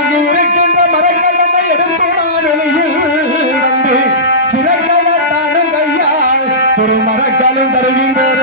அங்கு இருக்கின்ற மரங்கள் எடுத்து நான் வெளியில் வந்து சிறகல தானும் கையால் ஒரு மரக்காலும் தருகின்றன.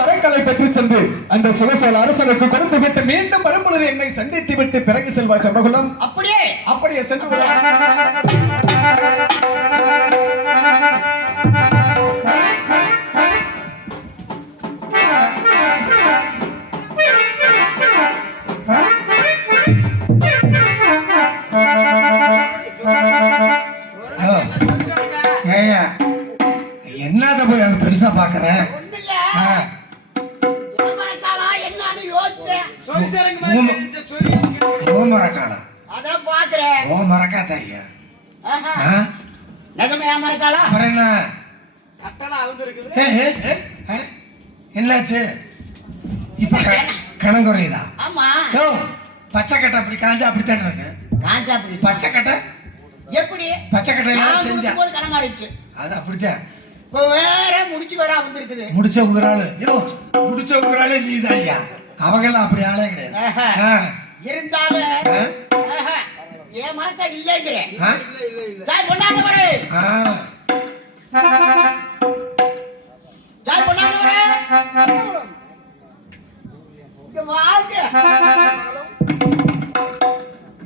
மரக்கலை பற்றி சென்று அந்த சுகசோழ அரசனுக்கு கொடுத்து விட்டு மீண்டும் வரும்பொழுது என்னை சந்தித்து விட்டு பிறகு செல்வா செம்பகுலம். அப்படியே சென்று என்னத போய் அது பெருசா பாக்குறேன். என்னாச்சு இப்ப கணங்குறையுதா? பச்சை கட்டை அப்படி காஞ்சா அப்படித்தான் இருக்கு. பச்சை கட்டை எப்படி பச்சை கட்டை செஞ்சா அது அப்படித்தான் வேற முடிச்சு வர வந்திருக்குது. முடிச்ச உங்களாளு முடிச்ச உங்களாளே நீதான் ஐயா. அவங்கெல்லாம் அப்படி ஆளே கிடையாது. இருந்தாலும் ஏன் மரக்கா இல்லைங்கிறேன். சாய் பொண்ணாண்டவரே, சாய் பொண்ணாண்டவரே, இங்க வாங்க.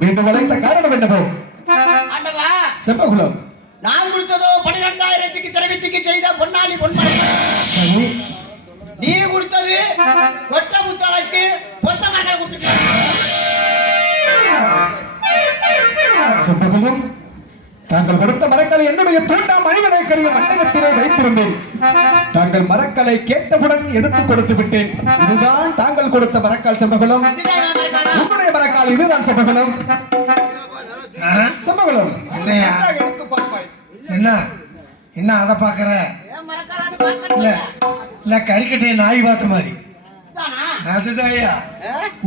மீண்டும் வளைந்த காரணம் என்னவோ? ஆண்டவா செம்பகுலம், நான் கொடுத்ததோ 12,000க்கு திரவித்துக்கு செய்த பொன்னாளி பொன்மரம். நீ கொடுத்தது கொட்ட முத்தலைக்கு கொத்த மரங்கள் கொடுத்துட்ட. செம்பகுலம், தாங்கள் கொடுத்த மரக்கலை என்னுடைய தூண்டாம் மணிவிலை கரிய மண்டபத்திலே வைத்திருந்தேன். தாங்கள் மரக்கலை கேட்டவுடன் எடுத்து கொடுத்து விட்டேன். இதுதான் தாங்கள் கொடுத்த மரக்கால் செம்பகுலம். உங்களுடைய மரக்கால் இதுதான் செம்பகுலம். செம்பகுலம், என்ன என்ன அத பாக்குற? இல்ல கறிக்கட்டைய நாய் பார்த்த மாதிரி. அதுதான்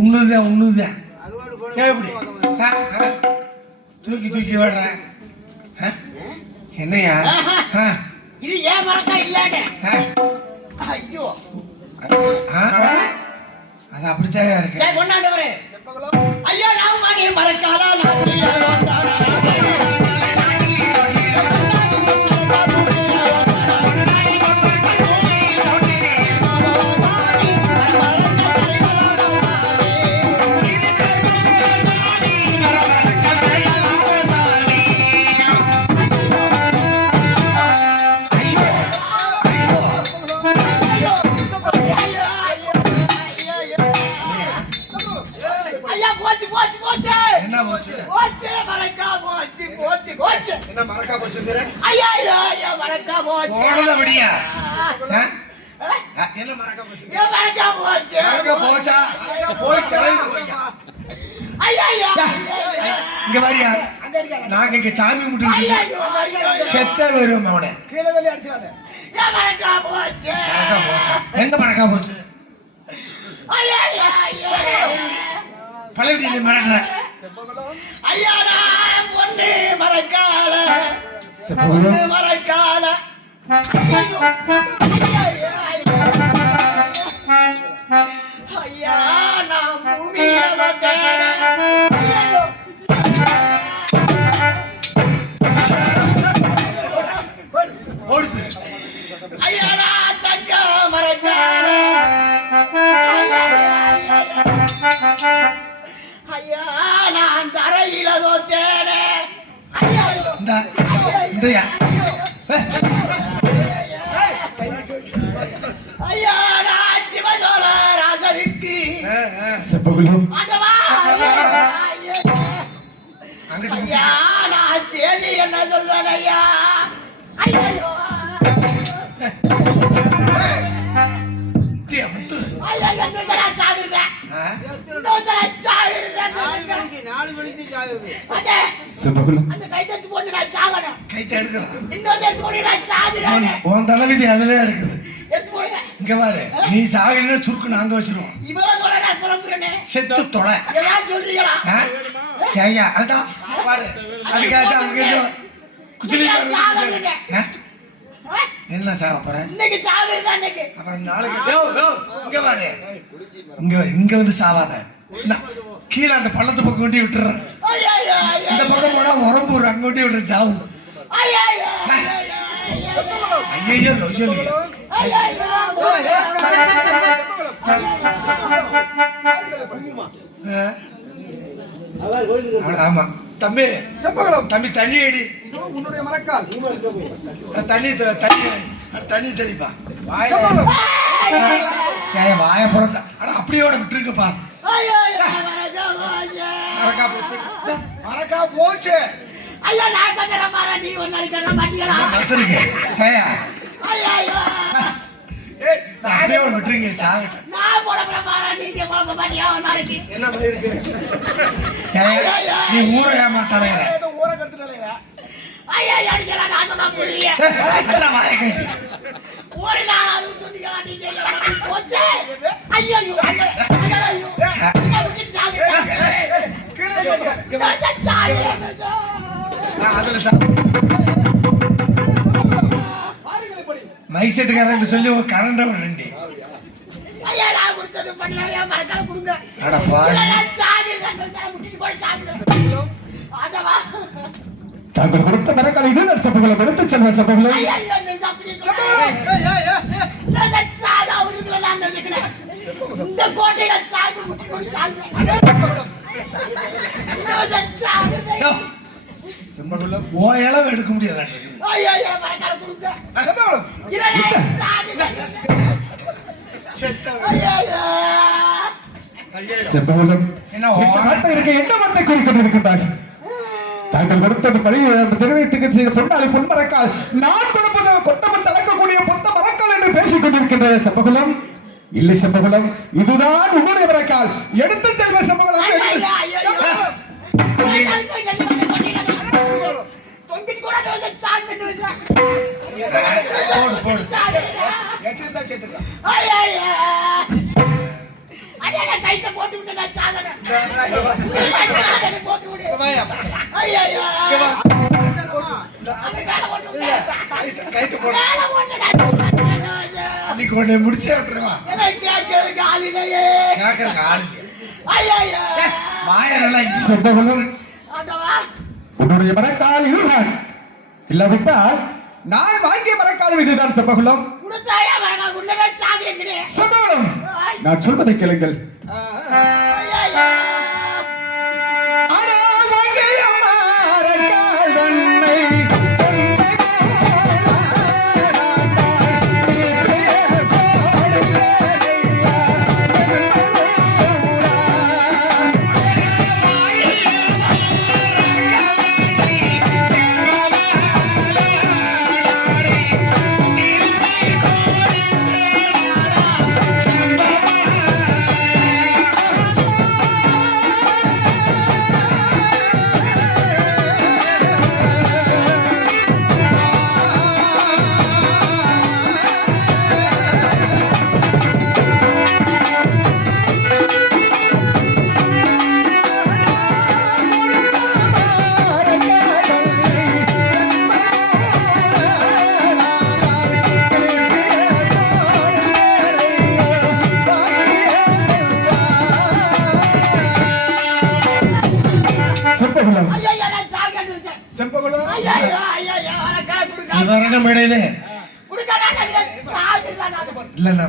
உண்ணுதான் எப்படி தூக்கி தூக்கி விடுற? என்னையா இது ஏன் மரக்கா இல்லன்னு? ஐயோ, அது அப்படித்தான் இருக்கு. ஐயா நான் மணி மரக்காலா நாங்க இங்க சாமி முட்டு செத்த வரும். அவனை எங்க மறக்கா போச்சு? பழைய மறக்கிற ஐயா பொண்ணு மறக்கால மறக்கால. ஐயா நான் பூமியில ஐயா நான் தங்க மறக்கால. ஐயா நான் தரையில தோத்தேனே. ஐயா நான் சிவசோழ ராசனுக்கு ஐயா நான் சேதி என்ன சொல்றேன் ஐயா. ஐயோ உன் தலைவிதி அதுல இருக்குது. எடுத்து போடுங்க. இங்க பாரு, நீ சாகலைன்னா சுருக்கு நாங்க வச்சிருவோம். இவ்வளவு தூரம் நான் புலம்புறேனே. செத்து தொலை. ஏதாவது சொல்றீங்களா? ஏய்யா, அதான் பாரு, அதுக்காக அங்க இருந்து குதிரை இன்னைக்கு சாகுறீங்க. என்ன சாக போறேன்? இன்னைக்கு சாகுறதா இன்னைக்கு. அப்புறம் நாளைக்கு இங்க பாரு, இங்க வந்து சாவாத. கீழே அந்த பள்ளத்து பக்கம் கொண்டு விட்டுறேன். ஐயோ இந்த பக்கம் போனா உரம்பூர் அங்க கொண்டு விட்டுற சாவு. ஐயோ ஐயோ லொய்யலி. ஆமா தம்பி, செம்பகுளம் தம்பி, தண்ணி அடி. உன்னுடைய மரக்கால் தண்ணி தண்ணி தெளிப்பா. வாய பிறந்த அப்படியோட விட்டுருக்கப்பா. மரக்கா போச்சு. ஐயா நான் கட்டுற மாறா, நீ ஒரு நாளைக்கு கட்டுற மாட்டீங்களா? அப்படியோட விட்டுருங்க சாகட்ட. நான் போட மாறா, நீங்க போட மாட்டியா ஒரு நாளைக்கு? என்ன இருக்கு? நீ ஊரை ஏமாத்தலையிற. ஊரை கடுத்து நிலையிற. ஐயா அடிக்கலாம், நான் சொன்னா புரியல. ஒரு நாள் சொன்னீங்களா நீங்க? போச்சு. ஐயோ மைசெட்டுக்காரன் சொல்லி ஒரு கரண்ட் ரெண்டு. ஐயா நான் கொடுத்தது பண்ணலையா? மறக்காம கொடுங்க. அட பாரு, தாங்கள் கொடுத்த மரக்கால் இதுதான் சம்பளம். எடுத்து செல்வ சம்பளம். இந்த கோட்டையில சாகு முட்டி கொண்டு சாகு. ஓயளவு எடுக்க முடியாது. ஐயா மறக்காம கொடுங்க. செம்பகுளம் என்ன மட்டை குறிக்கொண்டிருக்கின்றார்கள். தாங்கள் கொடுத்தது பழி தெரிவித்துக்கு செய்த பொன்னாளி பொன்மரக்கால், நான் கொடுப்பது கொட்டமன் தளர்க்கக்கூடிய பொத்த மரக்கால் என்று பேசிக் கொண்டிருக்கின்ற செம்பகுளம். இல்லை செம்பகுளம், இதுதான் உன்னுடைய மரக்கால். எடுத்து செல்வ செம்பகுளம். கைத்த போட்டு விட்டு போட்டு விடு. அன்னைக்கு உன்னை முடிச்சே விட்டுருவா. செம்பகுளம், உன்னுடைய மரக்கால் இதுதான். இல்லாவிட்டால் நான் வாங்கிய மரக்கால் இதுதான். செம்பகுளம், செம்பகுளம், நான் சொல்வதை கேளுங்கள்.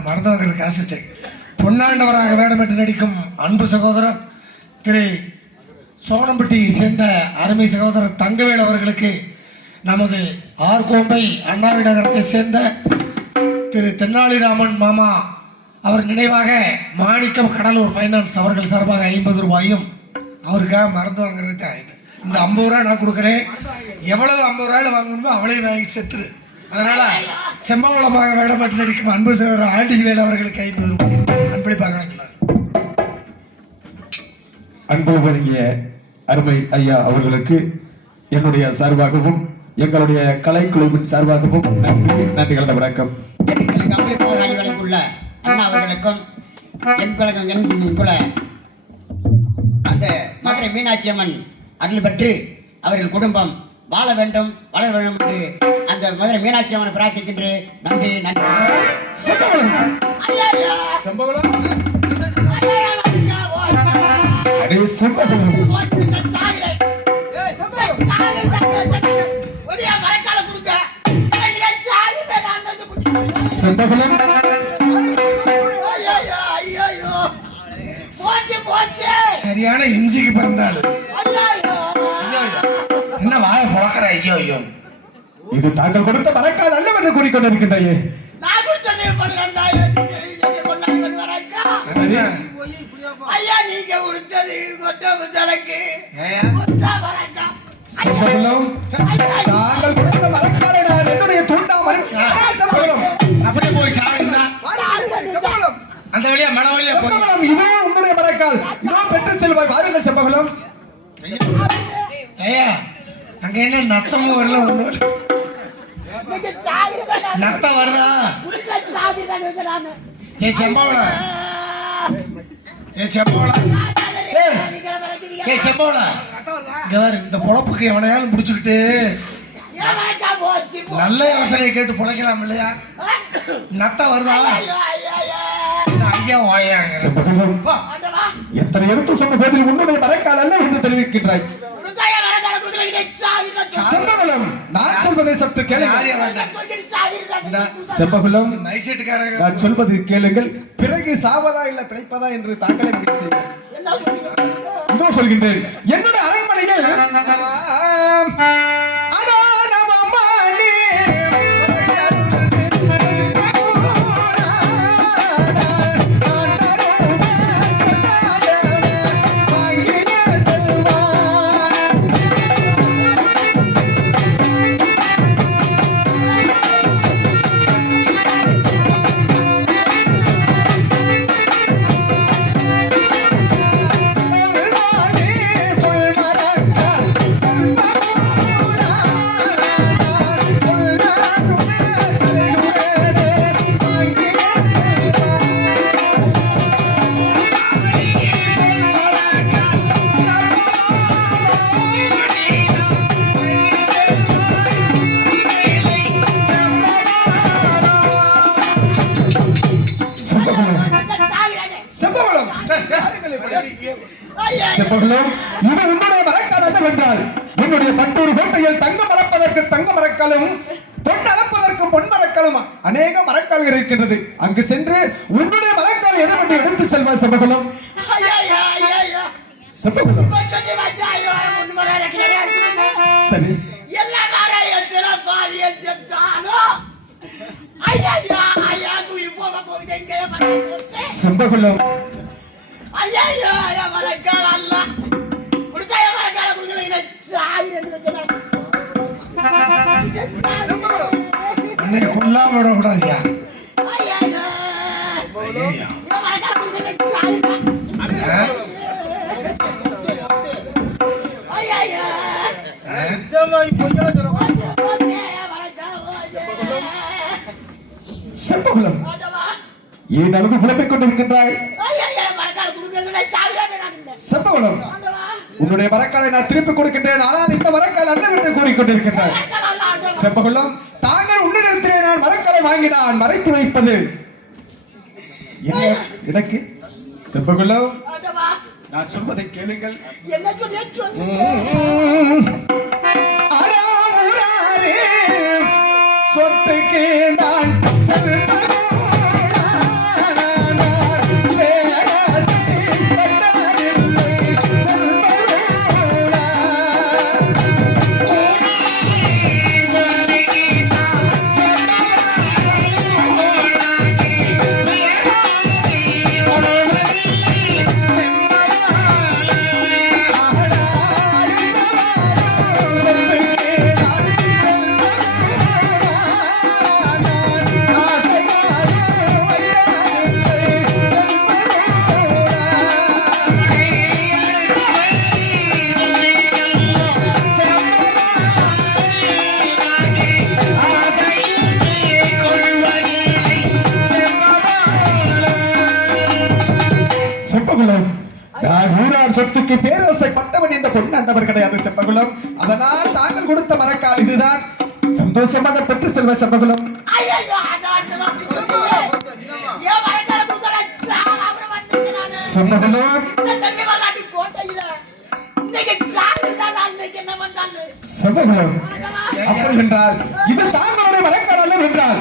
மறந்து வாங்குறது காசு வச்சிருக்கேன். பொன்னாண்டவராக வேடமிட்டு நடிக்கும் அன்பு சகோதரர் திரு சோனம்பட்டியை சேர்ந்த அருமை சகோதரர் தங்கவேல் அவர்களுக்கு நமது ஆர்கோம்பை அண்ணாவி நகரத்தை சேர்ந்த திரு தென்னாலிராமன் மாமா அவர் நினைவாக மாணிக்கம் கடலூர் ஃபைனான்ஸ் அவர்கள் சார்பாக 50 ரூபாயும் அவருக்காக மறந்து வாங்குறது தான். இந்த 50 ரூபா நான் கொடுக்குறேன். எவ்வளவு 50 ரூபாயில வாங்கணுமோ அவளையும் வாங்கி செத்துரு. அதனால செம்பகுளமாக வேடமிட்டு நடிக்கும் அன்பு சகோதரர் ஆண்டிவேல் அவர்களுக்கு 50 ரூபாய் அன்பளிப்பாக வழங்கினார். அன்பு வழங்கிய அருமை ஐயா அவர்களுக்கு என்னுடைய சார்பாகவும் எங்களுடைய கலைக்குழுவின் சார்பாகவும் நன்றி கலந்த வணக்கம். திண்டுக்கல் கம்பளி பாகாளி வழக்குள்ள அண்ணா அவர்களுக்கும் என் குலகம் என் குல அந்த மதுரை மீனாட்சி அம்மன் அருள் பெற்று அவர்கள் குடும்பம் வாழ வேண்டும் வளர வேண்டும் என்று அந்த மதுரை மீனாட்சி அம்மனை பிரார்த்திக்கின்றேன். நன்றி நன்றி. செம்பகுலம் ஐயா செம்பகுலம் ஐயா மறக்கா போச்சு அடே செம்பகுலம் போச்சு இந்த சாயிரை ஏய் சாயிரை ஒடியா மறக்கால கொடுங்க இந்த சாயிரை நான் வந்து புடி செம்பகுலம் ஐயா ஐயோ போச்சு போச்சு சரியான இம்சிக்கு பிறந்தாள். ஐயா என்ன வாய புழக்கிற? ஐயோ ஐயோ, இது தாங்கள் கொடுத்த மரக்கால் அல்ல என்று கூறிக்கொண்டிருக்கின்றையே. நான் கொடுத்தது 12,000 கொண்டாங்க மறக்கா சரி ஐயா நீங்க கொடுத்தது கொட்ட முத்தலக்கு ஏயா? கொட்ட மறக்கா செம்பகுலம் தாங்கள் கொடுத்த மரக்காலை நான் என்னுடைய தூண்டாமல் செம்பகுலம் அப்படியே போய் சாகுந்தா செம்பகுலம் அந்த வழியா மழை வழியா போய் செம்பகுலம் இதோ உன்னுடைய மரக்கால் இதோ பெற்று செல்வாய் வாருங்கள் செம்பகுலம். ஏயா, அங்க என்ன நத்தமும் வரல ஒண்ணு வரல. நீங்க சாயிரை நத்தம் வருதா? உள்ள சாயிரை நான் ஏ செம்பவள, ஏ செம்பவள, ஏ செம்பவள, இங்க பாரு, இந்த பொழப்புக்கு எவனையாலும் முடிச்சுக்கிட்டு நல்ல யோசனையை கேட்டு பொழைக்கலாம் இல்லையா? நத்தம் வருதா? ஐயா ஓயாங்க. செம்பகுலம் எத்தனை எடுத்து சொன்ன போதில் உன்னுடைய மரக்கால் அல்ல என்று தெரிவிக்கின்றாய். செம்பகுலம் நான் சொல்வதை சற்று கேளுங்கள். செம்பகுலம் மைசெட்டுக்காரங்க நான் சொல்வதை கேளுங்கள். பிறகு சாவதா இல்ல பிழைப்பதா என்று தாங்களே முடிவு செய்யுங்கள். இதோ சொல்கின்றேன். என்னுடைய அரண்மனையில் அடா நம்ம அம்மா நீ செம்பகுலம் செம்பகுலம் இது உன்னுடைய மரக்கால் அல்லவென்றால் என்னுடைய பட்டூர் கோட்டையில் தங்கம் அளப்பதற்கு தங்க மரக்காலும் பொன் அளப்பதற்கு பொன் மரக்காலும் அநேக மரக்கால்கள் இருக்கின்றது. அங்கு சென்று உன்னுடைய மரக்கால் எதவென்று எடுத்து செல்வா செம்பகுலம். செம்பகுலம் சரி செம்பகுலம் அன்னைக்கு கொல்லாம விடக்கூடாதுயா. செம்பகுலம் ஏன் அளவு குழப்பிக் கொண்டிருக்கின்றாய்? செம்பகுலம் உன்னுடைய மரக்காலை நான் திருப்பி கொடுக்கின்றேன். ஆனால் இந்த மரக்கால் அல்ல என்று கூறிக்கொண்டிருக்கின்றாய். செம்பகுலம் தாங்கள் உன்னிடத்திலே நான் மரக்காலை வாங்கி நான் மறைத்து வைப்பது என்ன எனக்கு? செம்பகுலம் நான் சொல்வதை கேளுங்கள். அடாமுறாரே சொத்துக்கு நான் ஆசை செம்பகுலம் நான் ஊரார் சொத்துக்கு பேரரசை பட்டவன் இந்த பொன்னாண்டவர் கிடையாது செம்பகுலம். அதனால் தாங்கள் கொடுத்த மரக்கால் இதுதான். சந்தோஷமாக பெற்று செல்வ செம்பகுலம். ஐயோ அண்ணா அப்படி சொல்லுங்க. ஏன் மரக்கால குடுக்கற சாகாம வந்துட்டேன் நானு. செம்பகுலம் இந்த தள்ளி வரலாட்டி கோட்டையில இன்னைக்கு சாகுதா நான் இன்னைக்கு என்ன வந்தாங்க. செம்பகுலம் அப்படி என்றால் இது தாங்களுடைய மரக்கால் அல்ல என்றால்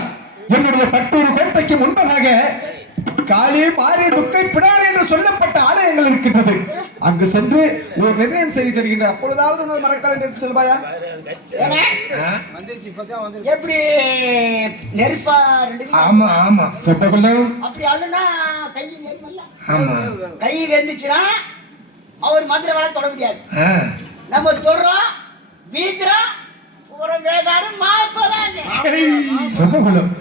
என்னுடைய பட்டூர் கோட்டைக்கு முன்பதாக காளி மாறி துக்கை பிடாரி என்று சொல்லப்பட்ட ஆலயங்கள் இருக்கின்றது. அங்கு சென்று ஒரு நிர்ணயம் செய்து தருகின்ற அப்பொழுதாவது ஒரு மரக்கால் என்று சொல்வாயா? எப்படி நெருப்பா ரெண்டு ஆமா ஆமா செம்பகுலம் அப்படி அழுனா கை நெருப்பல்ல. ஆமா கை வெந்துச்சுன்னா அவர் மந்திர வேலை தொட முடியாது. ஆ. நம்ம தொடுறோம் வீசுறோம் ஒரு வேகாடு மாப்பதான். செம்பகுலம்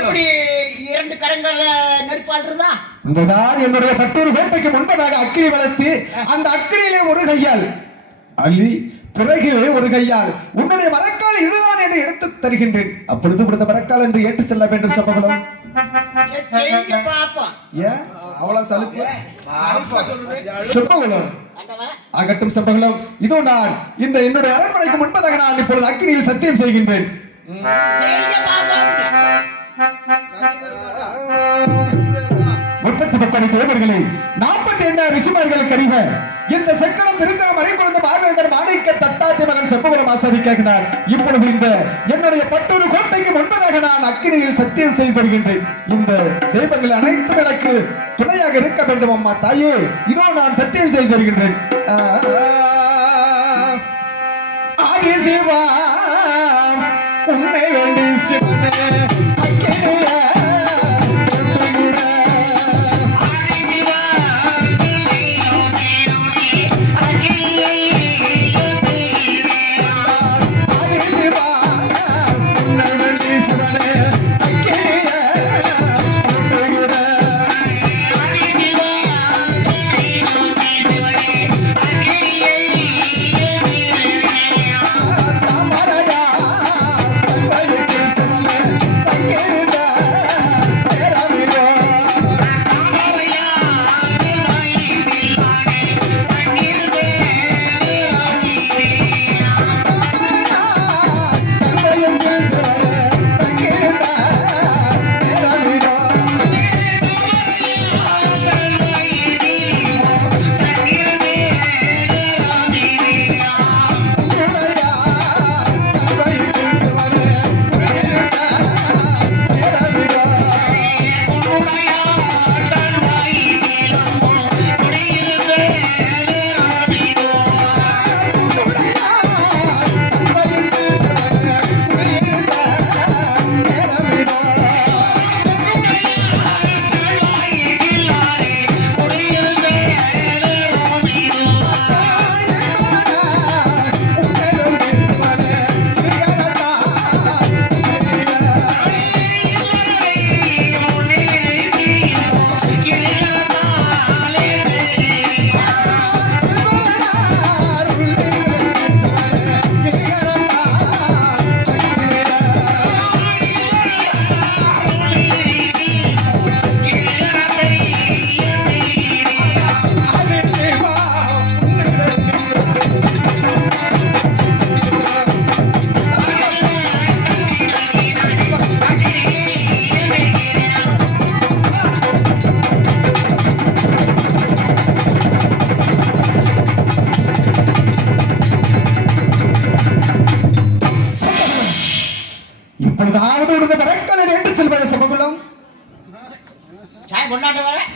எப்படி இரண்டு கரங்கள் நெருப்பாடுறதா? இங்கதான் என்னுடைய பட்டூர் கோட்டைக்கு முன்பதாக அக்கினி வளர்த்து அந்த அக்கினியிலே ஒரு கையால் அள்ளி பிறகு ஒரு கையால் உன்னுடைய மரக்கால் இதுதான் என்று எடுத்து தருகின்றேன். அப்பொழுது கொடுத்த மரக்கால் என்று ஏற்று செல்ல வேண்டும் செம்பகுலம். செய்யுங்க பாப்போம். ஏன் அவ்வளவு சலுப்பு செம்பகுலம்? ஆகட்டும் செம்பகுலம். இதோ நான் இந்த என்னுடைய அரண்மனைக்கு முன்பதாக நான் இப்பொழுது அக்கினியில் சத்தியம் செய்கின்றேன். செய்யுங்க பாப்போம். 38 தேவர்களை 42 ரிஷிமார்களுக்கு அறிவ இந்த செக்கலம் திருக்கணம் அறைக்குழுந்த மாவேந்தர் மாணிக்க தட்டாத்தி மகன் செம்பகுலம் ஆசாரி கேட்கிறார். இப்பொழுது இந்த என்னுடைய பட்டூர் கோட்டைக்கு முன்பதாக நான் அக்கினியில் சத்தியம் செய்து வருகின்றேன். இந்த தெய்வங்கள் அனைத்தும் எனக்கு துணையாக இருக்க வேண்டும் அம்மா தாயே. இதோ நான் சத்தியம் செய்து வருகின்றேன். ஆதி சிவா உன்னை வேண்டி சிவனே அக்கினிய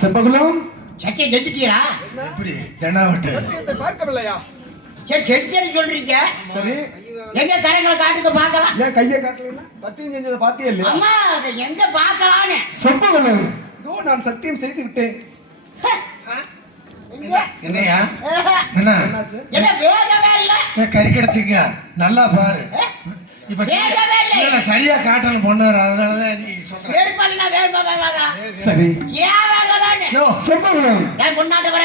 செம்பகுலம் சத்தியை நெஞ்சிட்டீரா? எப்படி தெனாவட்டு பார்க்கவில்லையா? சரி செஞ்சேன்னு சொல்றீங்க. சரி எங்க கரங்களை காட்டுங்க பார்க்கலாம். ஏன் கையை காட்டலைன்னா சத்தியம் செஞ்சதை பார்த்தே இல்லையா? அம்மா அதை எங்க பார்க்கலான்னு. செம்பகுலம் இதோ நான் சத்தியம் செய்து விட்டேன். என்னையா என்ன என்னாச்சு? என்ன வேகவே இல்ல? கறி கிடைச்சிங்க நல்லா பாரு. இப்ப வேகவே இல்லை. இல்ல, சரியா காட்டணும் பொண்ணாரு, அதனாலதான் நீ சொல்ற. நெருப்பல்னா வேகமா வேகாதா? சரி ஏன் வேகாதான்னு? செம்பகுலம் ஏன் கொண்டாண்டு வர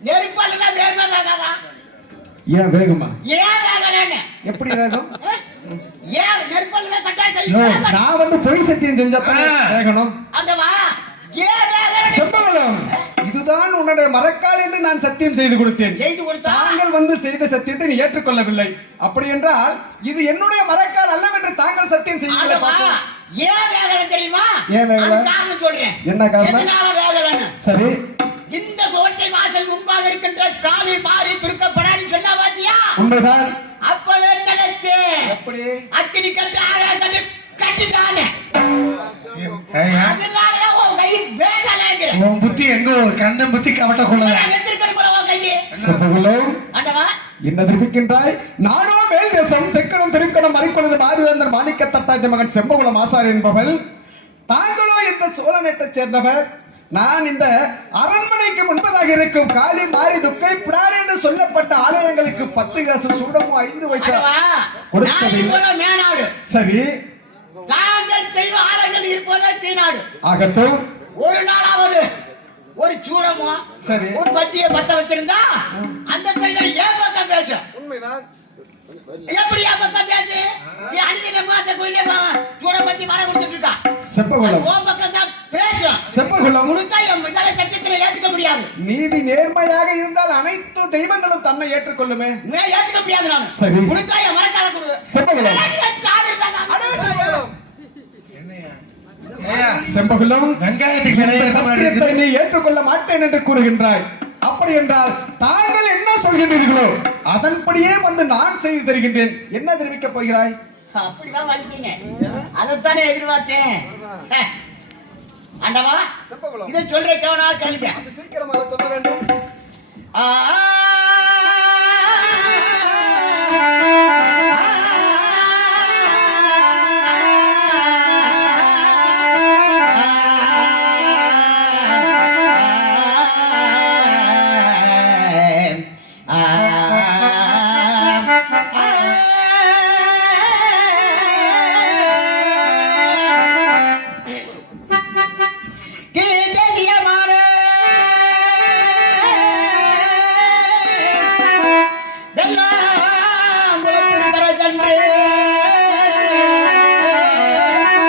நெருப்பல்னா வேகமா வேகாதா? ஏன் வேகமா? ஏன் வேகலன்னு? எப்படி வேகம்? ஏன் நெருப்பல்னா கட்டாய கை யோ, வேகணும். நான் வந்து பொய் சத்தியம் செஞ்சா தானே வேகணும். அந்த வா ஏன் வேகலை? செம்பகுலம், இதுதான் உன்னுடைய மரக்கால் என்று நான் சத்தியம் செய்து கொடுத்தேன். செய்து கொடுத்தா தாங்கள் வந்து செய்த சத்தியத்தை நீ ஏற்றுக்கொள்ளவில்லை. அப்படி என்றால் இது என்னுடைய மரக்கால் அல்லவென்று தாங்கள் சத்தியம் செய்யவில்லை. ஆண்டவா, ஏன் வேகலை தெரியுமா? ஏன் வேகலை? அது காரணம் சொல்றேன். என்ன காரணம்? எதனால வேகலைன்னு? சரி, இந்த கோட்டை வாசல் முன்பாக இருக்கின்ற காளி மாறி துருக்கப்படான்னு சொன்னா பாத்தியா? உண்மைதான். அப்பவே நினைச்சு எப்படி? அக்கினி கட்டு ஆளை கட்டு கட்டிட்டானே. ஏய்யா, அதனாலயே உன் கை வேகலைங்கிற. உன் புத்தி எங்க கந்தன் புத்தி கவட்ட கொள்ளல. வெத்திருக்கணும் போல உன் கையை. செம்பகுலம், ஆண்டவா, என்ன தெரிவிக்கின்றாய்? நானோ மேல் தேசம் செக்கணம் திருக்கணம் மறிக்கொழுது மாறுவேந்தர் மாணிக்க தட்டாதி மகன் செம்பகுலம் ஆசாரி என்பவள். தாங்களோ இந்த சோழநேட்டைச் சேர்ந்தவர். நான் இந்த அரண்மனைக்கு முன்பதாக இருக்கும் காளி மாறி துக்கை பிடார் என்று சொல்லப்பட்ட ஆலயங்களுக்கு 10 காசு சூடமும் 5 பைசா ஆண்டவா, கொடுத்தது. நான் இப்போது மேனாடு. சரி, தாங்கள் தெய்வ ஆலயங்கள் இருப்பதே தீநாடு. ஆகட்டும். ஒரு நாளாவது ஒரு சூடமோ சரி. ஒரு பத்திய பத்த வச்சிருந்தா அந்த தெய்வம் ஏன் பக்கம் பேசும்? உண்மைதான். எப்படி ஏன் பக்கம் பேசு? நீ அடிக்கிற அந்த கோயில சூட பத்தி மழை கொடுத்துட்டு இருக்கா. செம்பகுலம், ஓம் பக்கம் தான் பேசும். செம்பகுலம், உனக்கா என் இதர சத்தியத்துல ஏத்துக்க முடியாது. நீதி நேர்மையாக இருந்தால் அனைத்து தெய்வங்களும் தன்னை ஏற்றுக்கொள்ளுமே. நான் ஏத்துக்க முடியாது. நான் சரி. உனக்கா என் மரக்கால கொடு. செம்பகுலம், ஏய்யா, செம்பகுலம், வெங்காயத்துக்கு விலை இந்த ஏற மாதிரி சத்தியத்தை இருக்குது. நீ ஏற்றுக்கொள்ள மாட்டேன் என்று கூறுகின்றாய். அப்படி என்றால் தாங்கள் என்ன சொல்கின்றீர்களோ அதன்படியே வந்து நான் செய்து தருகின்றேன். என்ன தெரிவிக்கப் போகிறாய்? அப்படிதான் வலிக்கீங்க. அதைத்தானே எதிர்பார்த்தேன். ஆண்டவா, செம்பகுலம், இதை சொல்ற கேவனா கேளுங்க. அது சீக்கிரமாக சொல்ல வேண்டும்.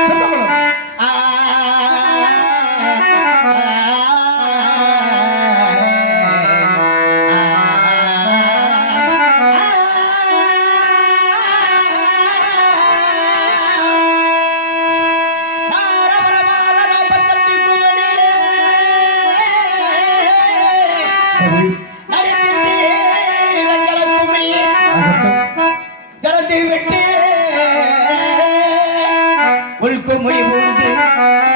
செம்பகுலம், சரி, ஆகட்டும். திறந்து விட்டு உள்குமிழி பூந்து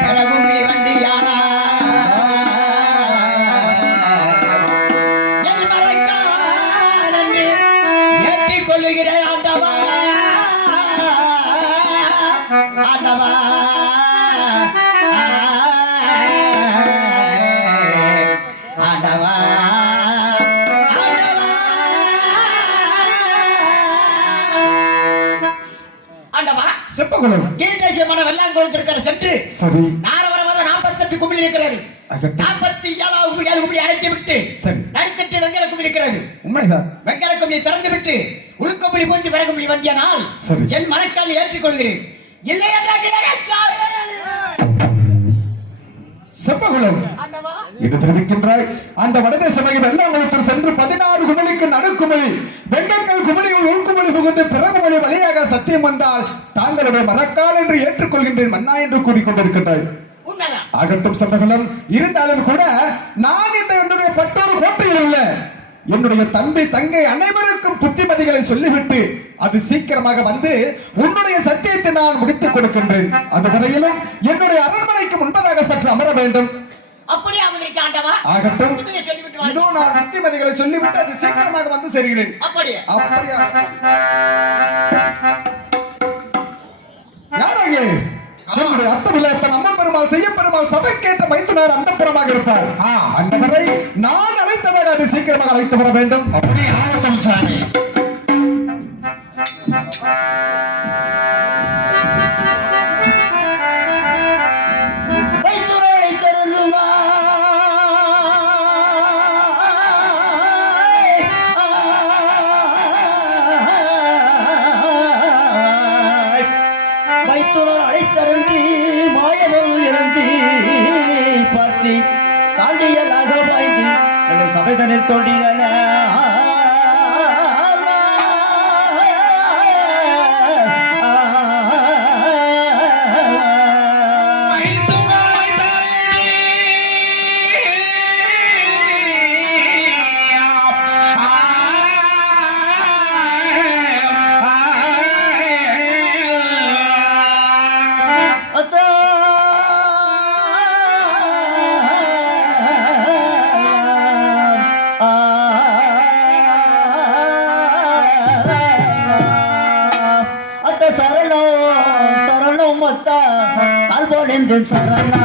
பிறகுமிழி வந்து யானா என் மறைக்கால் என்று ஏற்றிக் கொள்ளுகிறேன். ஆண்டவா, ஆண்டவா, ஆண்டவா, ஆண்டவா, செம்பகுலம், கீழ்தேசியமான வெள்ளாங்குளத்திற்கிற சென்று சரி, நாரவரவாத 48 குமிழி இருக்கிறது. ஆகட்டும். 47 குமிழி அடைத்து விட்டு சரி, நடுத்தட்டு வெங்கல குமிழி இருக்கிறது. உண்மைதான். வெங்கல குமிழி திறந்து விட்டு உள்குமிழி பூந்து பிறகுமிழி வந்தியனால் சரி. என் மரக்கால் ஏற்றுக்கொள்கிறேன். இல்லை என்றால் செம்பகுலம், ஆண்டவா, என்று தெரிவிக்கின்றாய். அந்த வடதேச மையம் வெள்ளாங்குளத்தில் சென்று 16 குமிழிக்கு நடுக்குமிழி வெங்கக்கல் குமிழியில் உள்குமிழி புகுந்து பிறகுமொழி வழியாக சத்தியம் வந்தால் தாங்களுடைய மரக்கால் என்று ஏற்றுக்கொள்கின்றேன் மன்னா என்று கூறிக்கொண்டிருக்கின்றாய். உண்மைதான். ஆகட்டும் செம்பகுலம், இருந்தாலும் கூட நான் இந்த என்னுடைய பட்டோரு கோட்டையில் உள்ள என்னுடைய தம்பி தங்கை அனைவருக்கும் புத்திமதிகளை சொல்லிவிட்டு அது சீக்கிரமாக வந்து உன்னுடைய சத்தியத்தை நான் முடித்துக் கொடுக்கின்றேன். அதுவரையிலும் என்னுடைய அரண்மனைக்கு முன்பதாக சற்று அமர வேண்டும். அப்படியே அமர்ந்திருக்க ஆண்டவா. ஆகட்டும், புத்திமதியை சொல்லிவிட்டு வா. இதோ நான் புத்திமதிகளை சொல்லிவிட்டு அது சீக்கிரமாக வந்து சேர்கிறேன். அப்படியே அப்படியா? யாராக என்னுடைய அத்தமிழத்தன் அம்மன் பெருமாள் செய்ய பெருமாள் சபைக்கேற்ற மைத்துனர் அந்த புறமாக இருப்பார். அந்தவரை நான் அழைத்ததாக அது சீக்கிரமாக அழைத்து வர வேண்டும். அப்படி ஆகட்டும் சாமி. வைத்துரை தருளுவாய். வைத்துனர் அழைத்தருந்தி மாயவன் இறந்தி ஏத்தி தாண்டியலாக பாய்ந்து என்னை சபைதனில் தோண்டிகள சரணம் மத்தா கால்போடு சரணா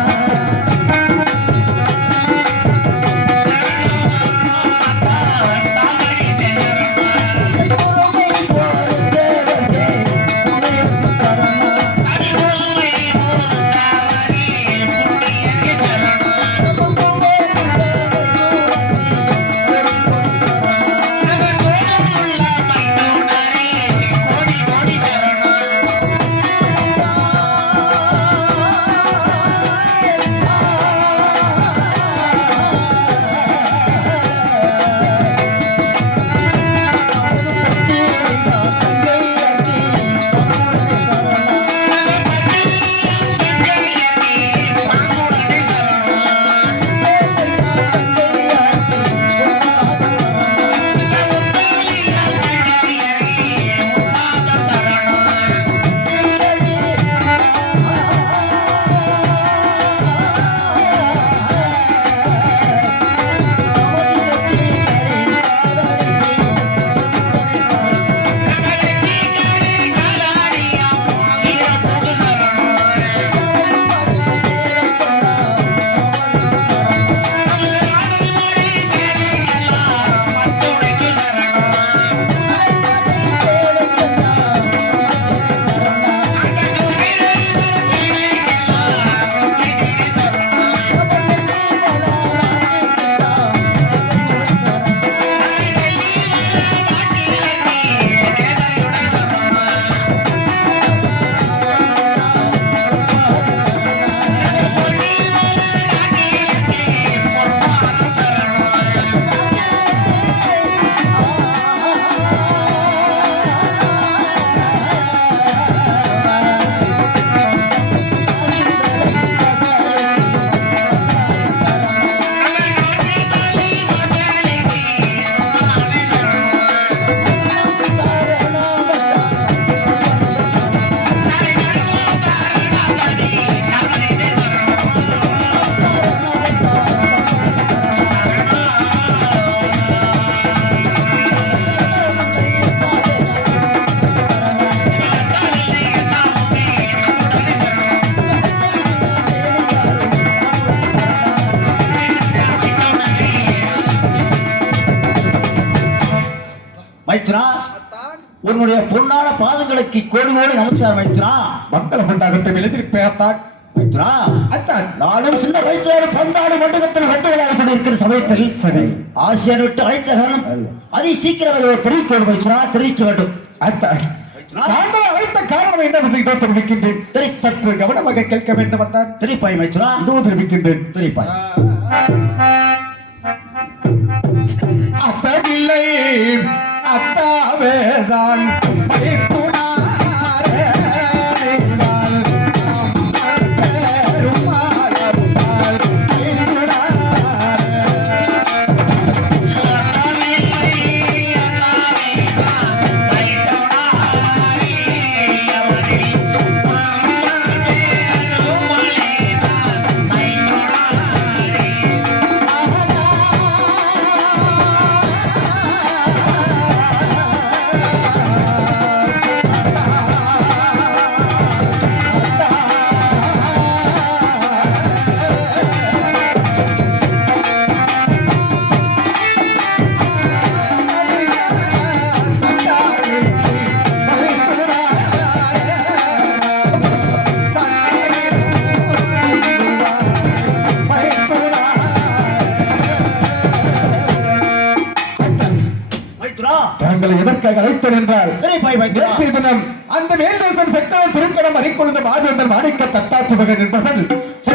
மைத்ரா உன்னுடைய பொன்னான பாதங்களுக்கு கோடி கோடி நமஸ்காரம் மைத்ரா. மக்கள் கொண்டாகட்டும் எழுதியிருப்பேன் மைத்ரா. அத்தான் நானும் சின்ன வயசுல பந்தாடு மண்டபத்தில் வெட்டு விளையாட கொண்டிருக்கிற சமயத்தில் சரி ஆசிரியர் விட்டு அழைத்த காரணம் அதை சீக்கிரம் தெரிவிக்க வேண்டும் மைத்ரா, தெரிவிக்க வேண்டும். அத்தான் தாங்கள் அழைத்த காரணம் என்ன இதோ தெரிவிக்கின்றேன். சற்று கவனமாக கேட்க வேண்டும். அத்தான் தெரிவிப்பாய் மைத்ரா. இதோ தெரிவிக்கின்றேன். தெரிவிப்பாய். அத்தவில்லை அத்தாவேதான் தங்களை எதற்காக அழைத்தேன் என்றால் சரி போய் வைத்திரா. நேற்றைய தினம் அந்த மேல்தேசம் செக்கவன் திருக்கணம் அறிக்கொழுந்த மாவீரன் மாணிக்க தட்டாத்து மகன் என்பவர்கள்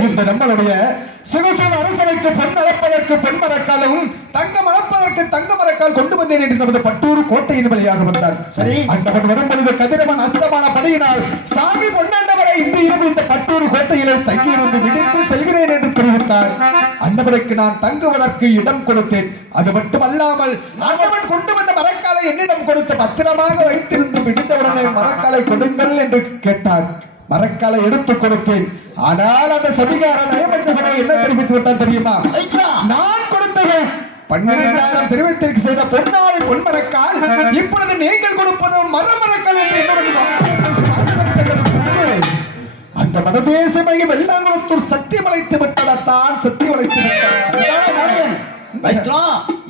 இந்த நம்மளுடைய சிவசிவ அரசனைக்கு பொன் அளப்பதற்கு பொன் மரக்காலும் தங்கம் அளப்பதற்கு தங்க மரக்கால் கொண்டு வந்தேன் என்று நமது பட்டூர் கோட்டையின் வழியாக வந்தார். சரி. அந்தவன் வரும்பொழுது கதிரவன் அஸ்தமான படையினால் சாமி பொன்னாண்டவரை இன்று இரவு இந்த பட்டூர் கோட்டையிலே தங்கியிருந்து விடுத்து செல்கிறேன் என்று தெரிவித்தார். அந்தவருக்கு நான் தங்குவதற்கு இடம் கொடுத்தேன். அது மட்டுமல்லாமல் அந்தவன் கொண்டு வந்த மரக்காலை என்னிடம் கொடுத்து பத்திரமாக வைத்திருந்து விடுத்தவுடனே மரக்காலை கொடுங்கள் என்று கேட்டார். மரக்காலை எடுத்துக் கொடுத்தேன். ஆனால் அந்த சதிகார நயமஞ்சகனை என்ன தெரிவித்து விட்டான் தெரியுமா? வைத்திரா. நான் கொடுத்தவன் 12,000 தெரிவித்திற்கு செய்த பொன்னாளி பொன்மரக்கால் இப்பொழுது நீங்கள் கொடுப்பது மரமரக்கால் என்று அந்த வடதேசமை வெள்ளாங்குளத்தூர் சத்தியம் அழைத்து விட்டதான் சத்தியம் அழைத்து விட்டார். வைத்திரா,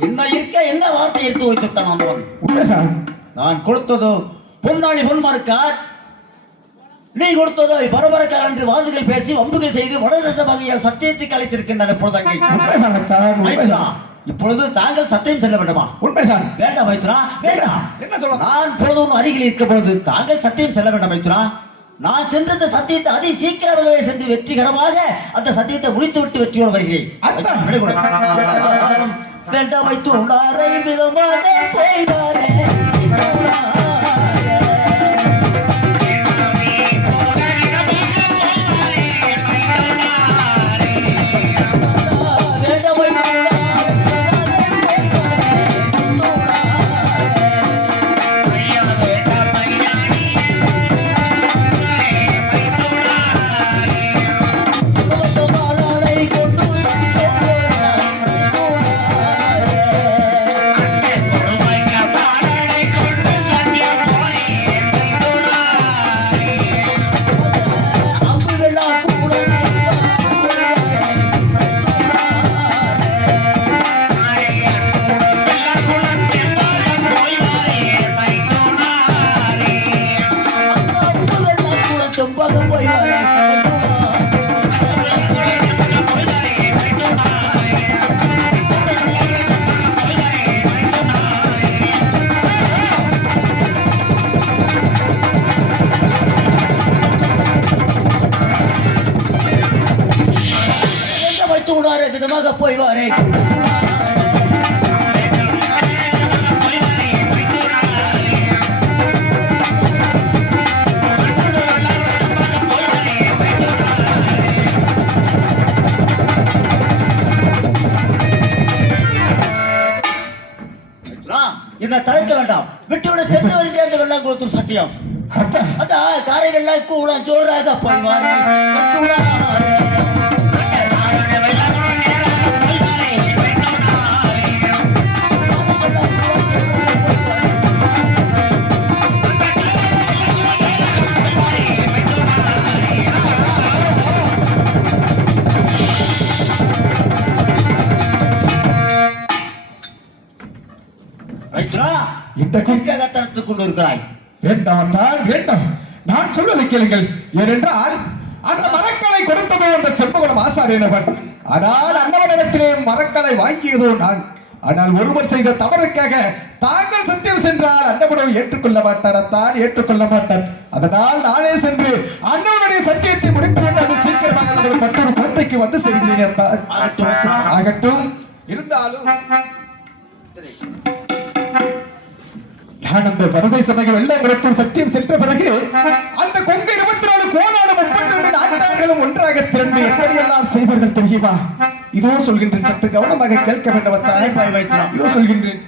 என்ன இருக்க என்ன வார்த்தை எடுத்து வைத்துட்டான் அவன். உண்மைதான். நான் கொடுத்ததோ பொன்னாளி பொன்மரக்கார், நீ கொடுத்ததோ பரபரக்கார் என்று வாதுகள் பேசி வம்புகள் செய்து வடதேச வகையால் சத்தியத்துக்கு அழைத்திருக்கின்றன. இப்பொழுது வைத்திரா, இப்பொழுது தாங்கள் சத்தியம் செல்ல வேண்டுமா? உண்மைதான். வேண்டாம் வைத்திரா, வேண்டாம். என்ன சொல்ல? நான் பொழுதும் அருகில் இருக்கும் பொழுது தாங்கள் சத்தியம் செல்ல வேண்டாம் வைத்திரா. நான் சென்ற அந்த சத்தியத்தை அதி சீக்கிரமாகவே சென்று வெற்றிகரமாக அந்த சத்தியத்தை முடித்து விட்டு வெற்றியோடு வருகிறேன். வேண்டாம் வைத்து உண்டாரை விதமாக போய்வாரே. விதமாக போய் வாரே. என்ன தடுக்க வேண்டாம், விட்டுவிட சென்று வருகிற அந்த வெள்ளாங்குளத்தூர் சத்தியம். அதான் காரை வெள்ளம் கூட ஜோராக போய் வாரே. தடுத்துக் கொண்டிருக்கிறாய். வேண்டாம் வேண்டாம், நான் சொல்வதை கேளுங்கள். ஏனென்றால் அந்த மரக்கலை கொடுத்ததோ அந்த செம்பகுடம் ஆசாரியனவன். ஆனால் அன்னவனிடத்திலே மரக்கலை வாங்கியதோ நான். ஆனால் ஒருவர் செய்த தவறுக்காக தாங்கள் சத்தியம் சென்றால் அன்னவனும் ஏற்றுக்கொள்ள மாட்டான், ஏற்றுக்கொள்ள மாட்டான். அதனால் நானே சென்று அன்னவனுடைய சத்தியத்தை முடித்துவிட்டு அது சீக்கிரமாக நமது பட்டூர் கோட்டைக்கு வந்து செய்கிறேன். ஆகட்டும். இருந்தாலும் நான் அந்த பரதேசமாக வெள்ளாங்குளத்தூர் சத்தியம் சென்ற பிறகு அந்த கொங்கு 24 கோணாடு 32 நாட்டார்களும் ஒன்றாக திரண்டு எப்படியெல்லாம் செய்வார்கள் தெரியுமா? இதோ சொல்கின்றேன், சற்று கவனமாக கேட்க வேண்டும். இதோ சொல்கின்றேன்.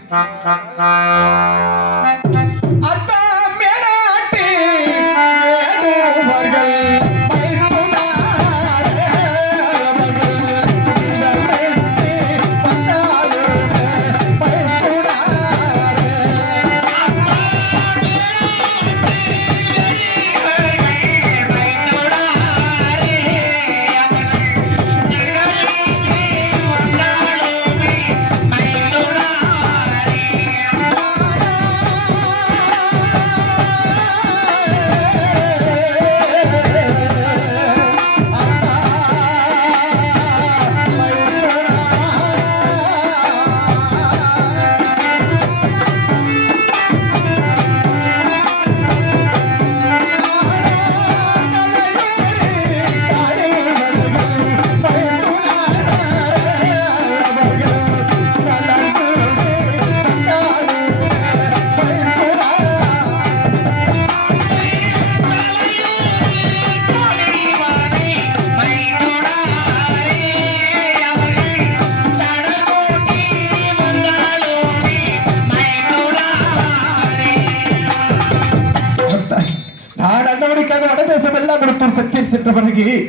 ராஜ்யம் சென்ற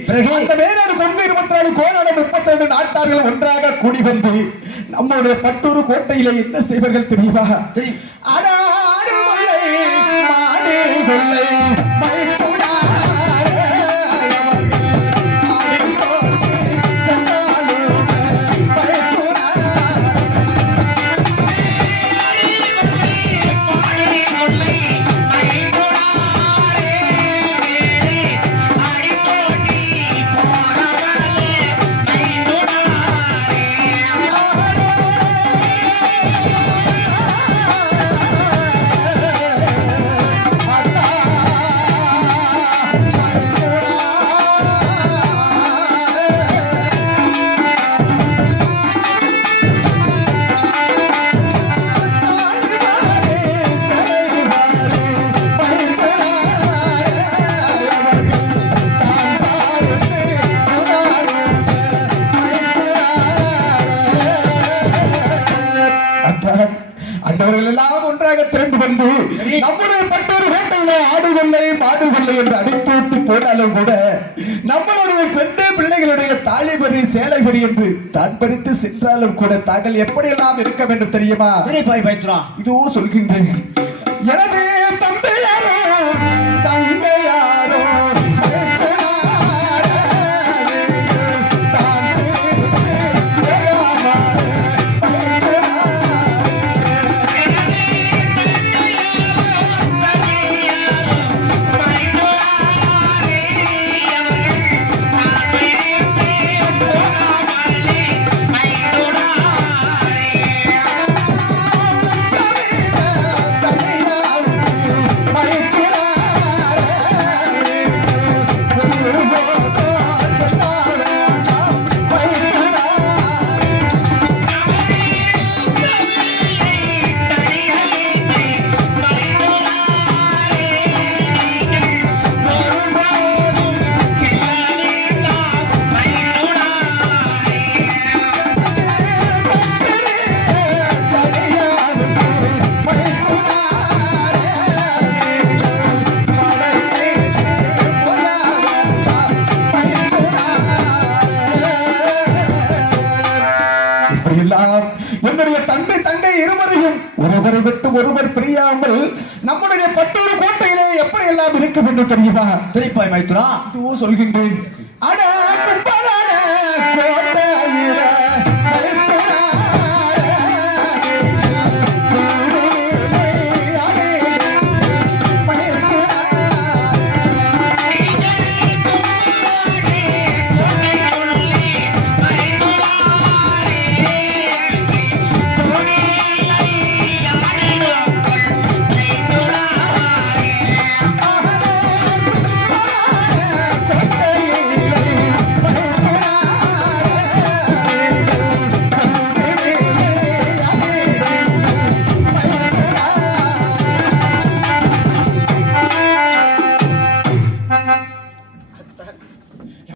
பிறகு அந்த வேறொரு கொங்கு 24 கோணான 32 நாட்டார்கள் ஒன்றாக கூடி வந்து நம்முடைய பட்டூர் கோட்டையில என்ன செய்வார்கள் தெரியுமா? ஆடு கொள்ளை மாடு கொள்ளை அந்தவர்கள் எல்லாம் ஒன்றாக திரண்டு வந்து நம்முடைய பட்டூர் கோட்டையில ஆடு கொள்ளை மாடு கொள்ளை என்று அடித்து விட்டு போனாலும் கூட நம்மளுடைய பெண்ணு பிள்ளைகளுடைய தாலிபரி சேலைபரி என்று தான் பறித்து சென்றாலும் கூட தாங்கள் எப்படியெல்லாம் இருக்க வேண்டும் தெரியுமா? இதுவும் சொல்கின்றேன். எனது தந்தையாரோ தங்கையாரோ என்னுடைய தந்தை தங்கை இருவரையும் ஒருவரை விட்டு ஒருவர் பிரியாமல் நம்முடைய பட்டூர் கோட்டையிலே எப்படி எல்லாம் இருக்க வேண்டும் தெரியுமா? திருப்பாய் மைத்துரா இதுவும் சொல்கின்றேன். ஆனா